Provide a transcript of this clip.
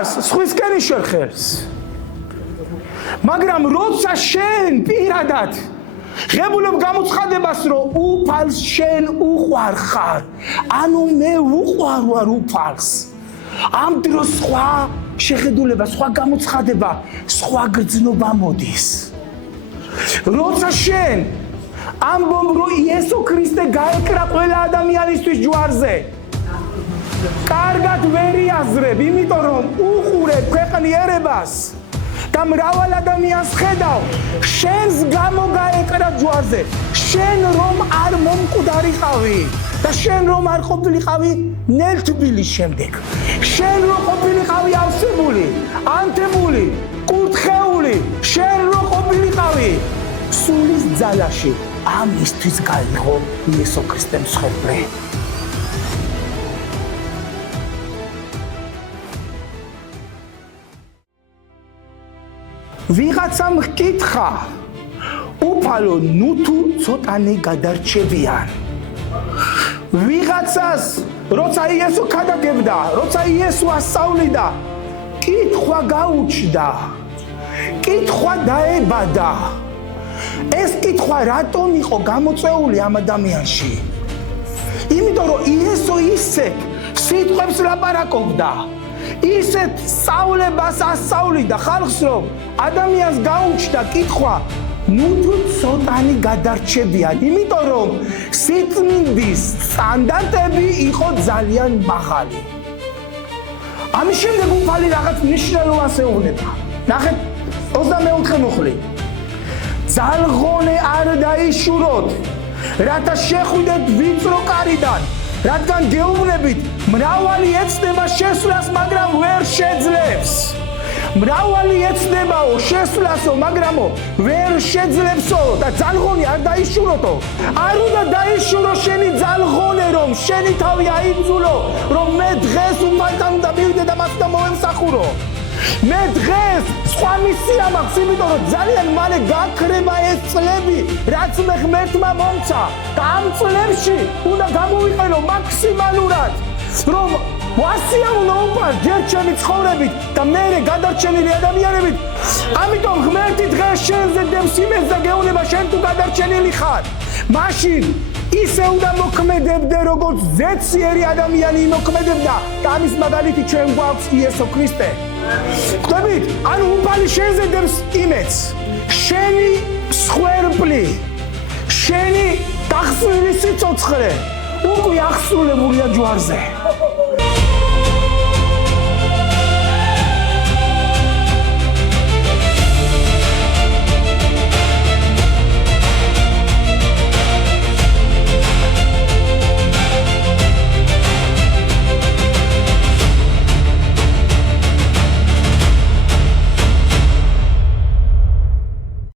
ხარს, სხვისკენ იშვერ ხელს. მაგრამ როცა შენ პირადად ღებულობ გამოცხადებას, რომ უფალს შენ უყვარ ხარ, ანუ მე უყვარ ვარ უფალს. ამ დროს სხვა შეხედულება, სხვა გამოცხადება, სხვა გრძნობა მოდის. როცა შენ ამბობ, რომ იესო ქრისტე გაეკრა ყველა ადამიანისთვის ჯვარზე, კარგად ვერ იაზრებ, იმიტომ რომ უყურებ ქვეყნიერებას და მრავალ ადამიანს ხედავ, შენს გამო გაეკრა ჯვარზე, შენ რომ არ მომკვდარიყავი და შენ რომ არ ყოფილიყავი ნელთბილის შემდეგ, შენ რომ ყოფილიყავი ავსებული, ანთებული, კურთხეული, შენ რომ ყოფილიყავი სულის ძალაში, ამისთვის გაიღო იესო ქრისტემ მსხვერპლი. ვიღაცამ ჰკითხა, უფალო, ნუ თუ ცოტანი გადარჩებიან. ვიღაცას, როცა იესო ქადაგებდა, როცა იესო ასწავლიდა, კითხვა გაუჩნდა, კითხვა დაებადა. ეს კითხვა რატომ იყო გამოწვეული ამ ადამიანში? იმიტომ რომ იესო ისეთ სიტყვებს ლაპარაკობდა, ისეთ სწავლებას ასწავლიდა ხალხს, რომ ადამიანს გაუჩნდა კითხვა, ნუ თუ ცოტანი გადარჩებიან, იმიტომ რომ სიწმინდის სტანდარტები იყო ძალიან მაღალი. ამის შემდეგ უფალი რაღაც მნიშვნელოვანს ეუბნება. ნახეთ 24 მუხლი. ძალღონე არ დაიშუროთ, რათა შეხვიდეთ ვიწრო კარიდან, რადგან გეუბნებით, მრავალი ეცდება შესვლას, მაგრამ ვერ შეძლებს. მრავალი ეცდებაო შესვლასო, მაგრამო ვერ შეძლებსო და ძალღონე არ დაიშუროთო. არ უნდა დაიშურო შენი ძალღონე, რომ შენი თავი აიძულო, რომ მე დღეს უფალთან უნდა მივიდე და მას უნდა მოვემსახურო. მე დღეს სხვა მისია მაქვს, იმიტომ რომ ძალიან მალე გაქრება ეს წლები, რაც მე ღმერთმა მომცა და ამ წლებში უნდა გამოვიყენო მაქსიმალურად, რომ ვასიამოვნო უფალს ჯერ ჩემი ცხოვრებით და მერე გადარჩენილი ადამიანებით. ამიტომ ღმერთი დღეს შენზე დევს იმედს და გეუბნება, შენ თუ გადარჩენილი ხარ, მაშინ ისე უნდა მოქმედებდე, როგორც ზეციერი ადამიანი იმოქმედებდა და ამის მაგალითი ჩვენ გვაქვს იესო ქრისტე. ხვდებით? ანუ უფალი შენზე დევს იმედს, შენი მსხვერპლი, შენი გახსნილი სიცოცხლე უკვე აღსრულებულია ჯვარზე.